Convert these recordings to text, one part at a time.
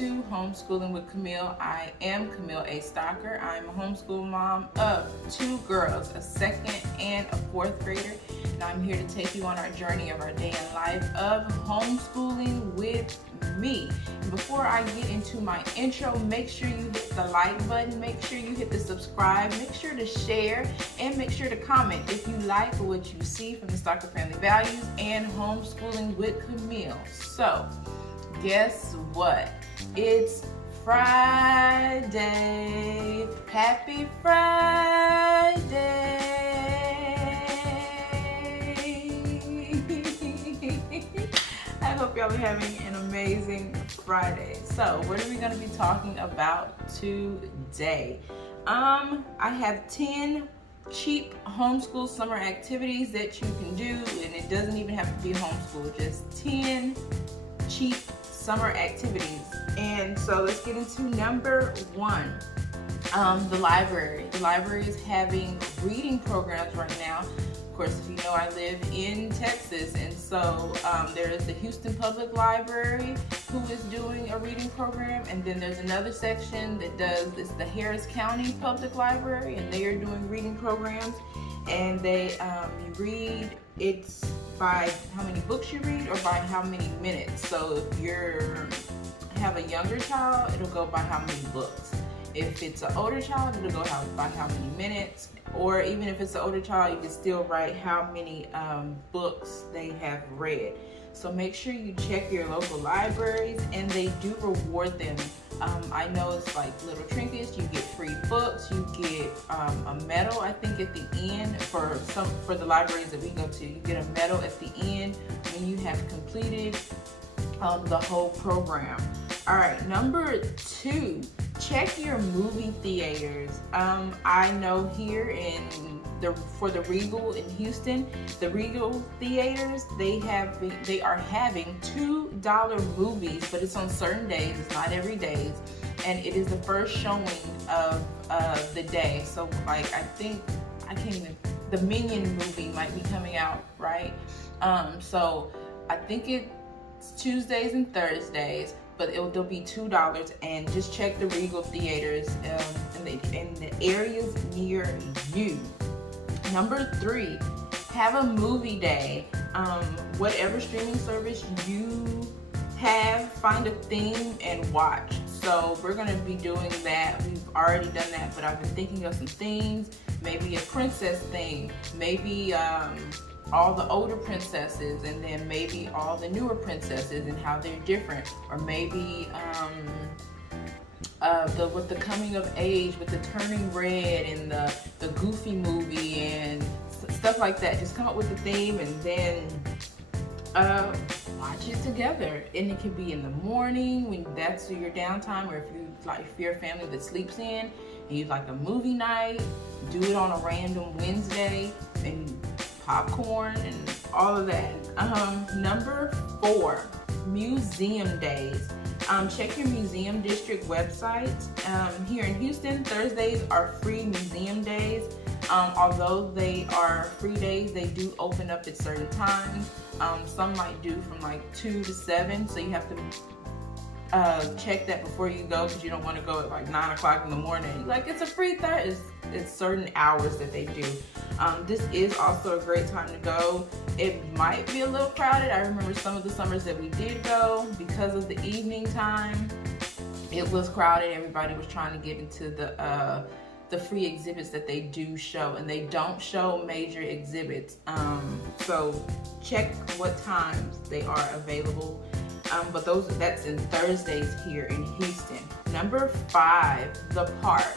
to Homeschooling with Camille. I am Camille A. Stocker. I'm a homeschool mom of 2 girls, a 2nd and a 4th grader. And I'm here to take you on our journey of our day in life of homeschooling with me. And before I get into my intro, make sure you hit the like button, make sure you hit the subscribe, make sure to share, and make sure to comment if you like what you see from the Stocker Family Values and Homeschooling with Camille. So, guess what? It's Friday. Happy Friday. I hope y'all are having an amazing Friday. So, what are we going to be talking about today? I have 10 cheap homeschool summer activities that you can do, and it doesn't even have to be homeschool, just 10 cheap summer activities. And so let's get into number 1. The library. The library is having reading programs right now. Of course, if you know, I live in Texas, and so there is the Houston Public Library who is doing a reading program, and then there's another section that does, it's the Harris County Public Library, and they are doing reading programs, and they you read, it's by how many books you read or by how many minutes. So if you have a younger child, it'll go by how many books. If it's an older child, it'll go by how many minutes. Or even if it's an older child, you can still write how many books they have read. So make sure you check your local libraries, and they do reward them. I know it's like little trinkets. You get free books. You get a medal, I think, at the end for the libraries that we go to. You get a medal at the end when you have completed the whole program. All right, number 2, check your movie theaters. I know here for the Regal in Houston, the Regal theaters, they are having $2 movies, but it's on certain days. It's not every day, and it is the first showing of the day. So like the Minion movie might be coming out, right? So I think it's Tuesdays and Thursdays, but there'll be $2, and just check the Regal theaters in the areas near you. Number 3, have a movie day. Whatever streaming service you have, find a theme and watch. So we're going to be doing that. We've already done that, but I've been thinking of some themes. Maybe a princess theme, maybe all the older princesses, and then maybe all the newer princesses and how they're different, or maybe with the coming of age, with the Turning Red and the Goofy movie and stuff like that. Just come up with a theme and then watch it together. And it can be in the morning when that's your downtime, or if you're a family that sleeps in and you like a movie night, do it on a random Wednesday, and popcorn and all of that. Number 4, museum days. Check your museum district websites. Here in Houston, Thursdays are free museum days. Although they are free days, they do open up at certain times. Some might do from like 2 to 7, so you have to check that before you go, because you don't want to go at like 9 o'clock in the morning. Like, it's a free Thursday. It's certain hours that they do. This is also a great time to go. It might be a little crowded. I remember some of the summers that we did go, because of the evening time, it was crowded. Everybody was trying to get into the free exhibits that they do show, and they don't show major exhibits. So check what times they are available. But that's in Thursdays here in Houston. Number 5, the park.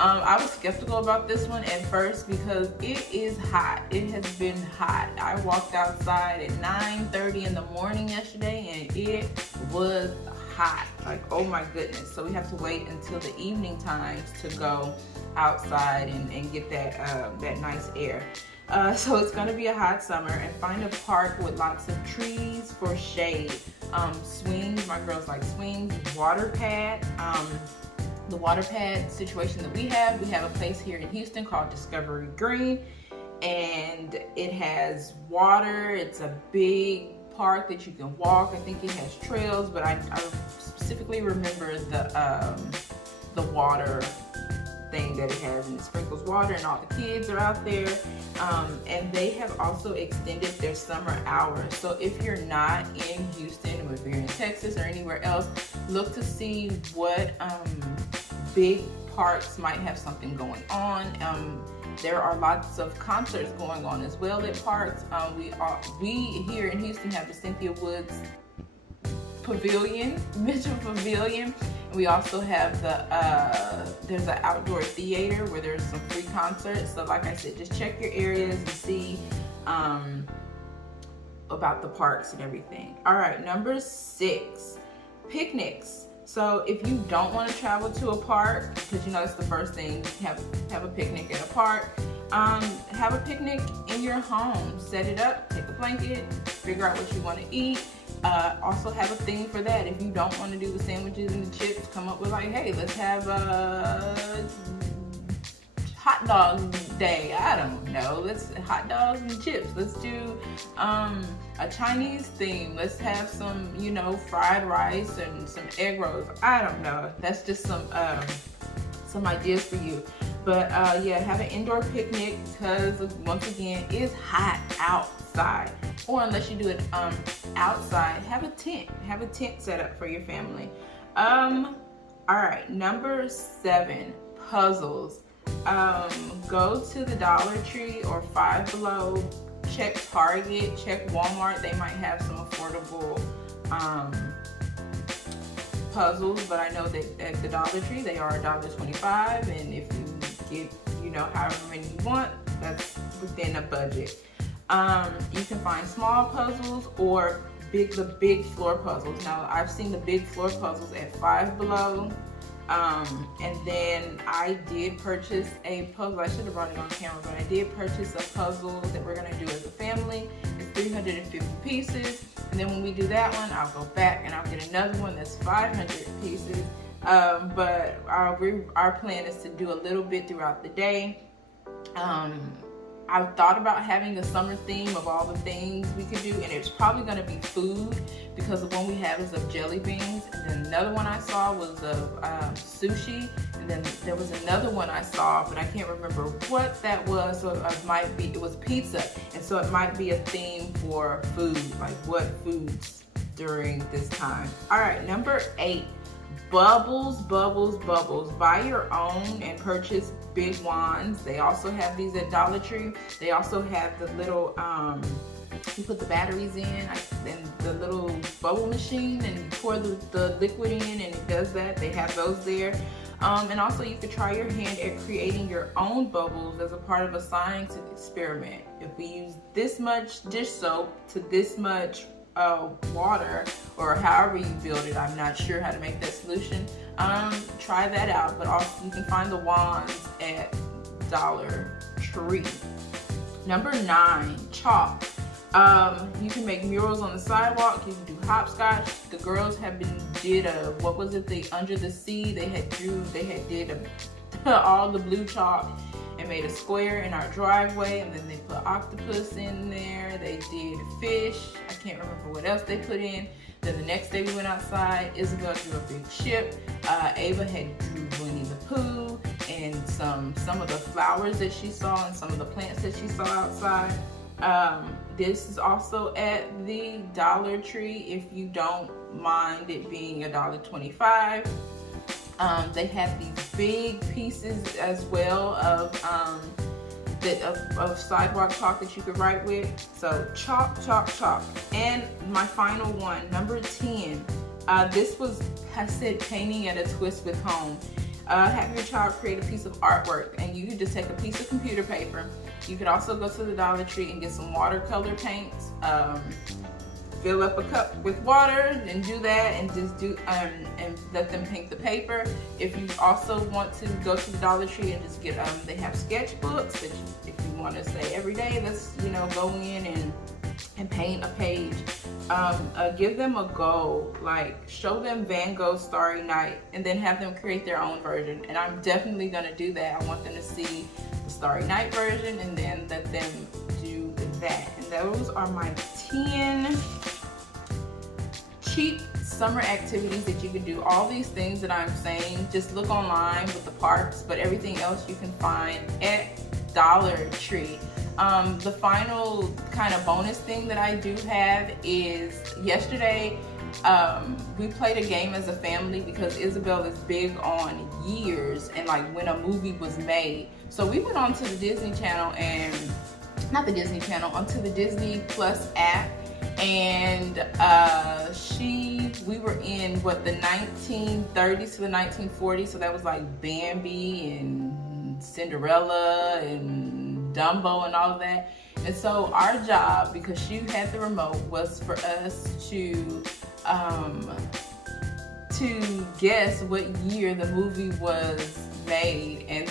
I was skeptical about this one at first because it is hot. It has been hot. I walked outside at 9:30 in the morning yesterday, and it was hot. Like, oh my goodness. So we have to wait until the evening times to go outside and get that nice air. So it's going to be a hot summer, and find a park with lots of trees for shade. Swings, my girls like swings, water pad. The water pad situation that we have a place here in Houston called Discovery Green, and it has water. It's a big park that you can walk. I think it has trails, but I specifically remember the water thing that it has, and it sprinkles water, and all the kids are out there. And they have also extended their summer hours. So if you're not in Houston, or if you're in Texas or anywhere else, look to see what big parks might have something going on. There are lots of concerts going on as well at parks. We here in Houston have the Cynthia Woods Pavilion, Mitchell Pavilion. We also have there's an outdoor theater where there's some free concerts. So like I said, just check your areas and see about the parks and everything. All right, number 6, picnics. So if you don't want to travel to a park, because you know it's the first thing, have a picnic at a park. Have a picnic in your home. Set it up, take a blanket, figure out what you want to eat. Also have a theme for that. If you don't want to do the sandwiches and the chips, come up with like, hey, let's have a hot dog day. I don't know. Let's hot dogs and chips. Let's do a Chinese theme. Let's have some, you know, fried rice and some egg rolls. I don't know. That's just some ideas for you. But yeah, have an indoor picnic, because once again, it's hot outside. Or unless you do it outside, have a tent. Have a tent set up for your family. All right, number 7, puzzles. Go to the Dollar Tree or Five Below. Check Target, check Walmart. They might have some affordable puzzles, but I know that at the Dollar Tree they are $1.25, and if you get, you know, however many you want, that's within a budget. You can find small puzzles or the big floor puzzles. Now I've seen the big floor puzzles at Five Below. And then I did purchase a puzzle. I should have brought it on camera, but I did purchase a puzzle that we're gonna do as a family. It's 350 pieces. And then when we do that one, I'll go back and I'll get another one that's 500 pieces. But our plan is to do a little bit throughout the day. I've thought about having a summer theme of all the things we could do, and it's probably going to be food, because the one we have is of jelly beans, and then another one I saw was of sushi, and then there was another one I saw, but I can't remember what that was. So it was pizza, and so it might be a theme for food, like what foods during this time. All right, number 8. Bubbles, bubbles, bubbles. Buy your own and purchase big wands. They also have these at Dollar Tree. They also have the little, you put the batteries in and the little bubble machine, and you pour the liquid in and it does that. They have those there. And also you could try your hand at creating your own bubbles as a part of a science experiment. If we use this much dish soap to this much water, or however you build it, I'm not sure how to make that solution. Try that out. But also you can find the wands at Dollar Tree. Number 9, chalk. You can make murals on the sidewalk. You can do hopscotch. The girls did what was it? The Under the Sea. They did all the blue chalk and made a square in our driveway, and then they put octopus in there. They did fish. I can't remember what else they put in. Then the next day we went outside. Isabel drew a big ship. Ava had drew Winnie the Pooh and some of the flowers that she saw and some of the plants that she saw outside. This is also at the Dollar Tree if you don't mind it being $1.25. They have these big pieces as well of sidewalk chalk that you could write with. So chalk, chalk, chalk. And my final one, number 10. This I said painting at a twist with home. Have your child create a piece of artwork, and you could just take a piece of computer paper. You could also go to the Dollar Tree and get some watercolor paints. Fill up a cup with water and do that, and just do and let them paint the paper. If you also want to go to the Dollar Tree and just get they have sketchbooks that if you want to say every day, let's go in and paint a page. Give them a goal, like show them Van Gogh's Starry Night, and then have them create their own version. And I'm definitely gonna do that. I want them to see the Starry Night version and then let them do that. And those are my 10 cheap summer activities that you can do. All these things that I'm saying, just look online with the parks, but everything else you can find at Dollar Tree. The final kind of bonus thing that I do have is yesterday we played a game as a family because Isabel is big on years and like when a movie was made. So we went onto the Disney Channel and onto the Disney Plus app, and we were in what, the 1930s to the 1940s, so that was like Bambi and Cinderella and Dumbo and all of that. And so our job, because she had the remote, was for us to guess what year the movie was made, and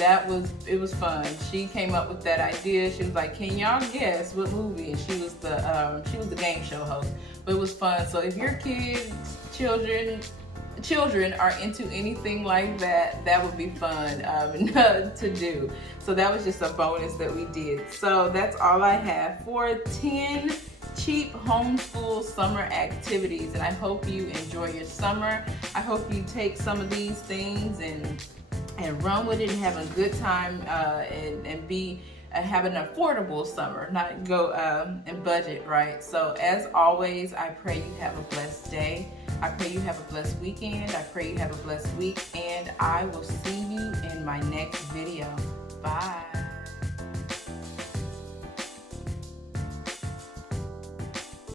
it was fun. She came up with that idea. She was like, "Can y'all guess what movie?" And she was the game show host. But it was fun. So if your kids, children are into anything like that, that would be fun to do. So that was just a bonus that we did. So that's all I have for 10 cheap homeschool summer activities, and I hope you enjoy your summer. I hope you take some of these things and run with it and have a good time and have an affordable summer, not go and budget, right? So as always, I pray you have a blessed day. I pray you have a blessed weekend. I pray you have a blessed week, and I will see you in my next video. Bye.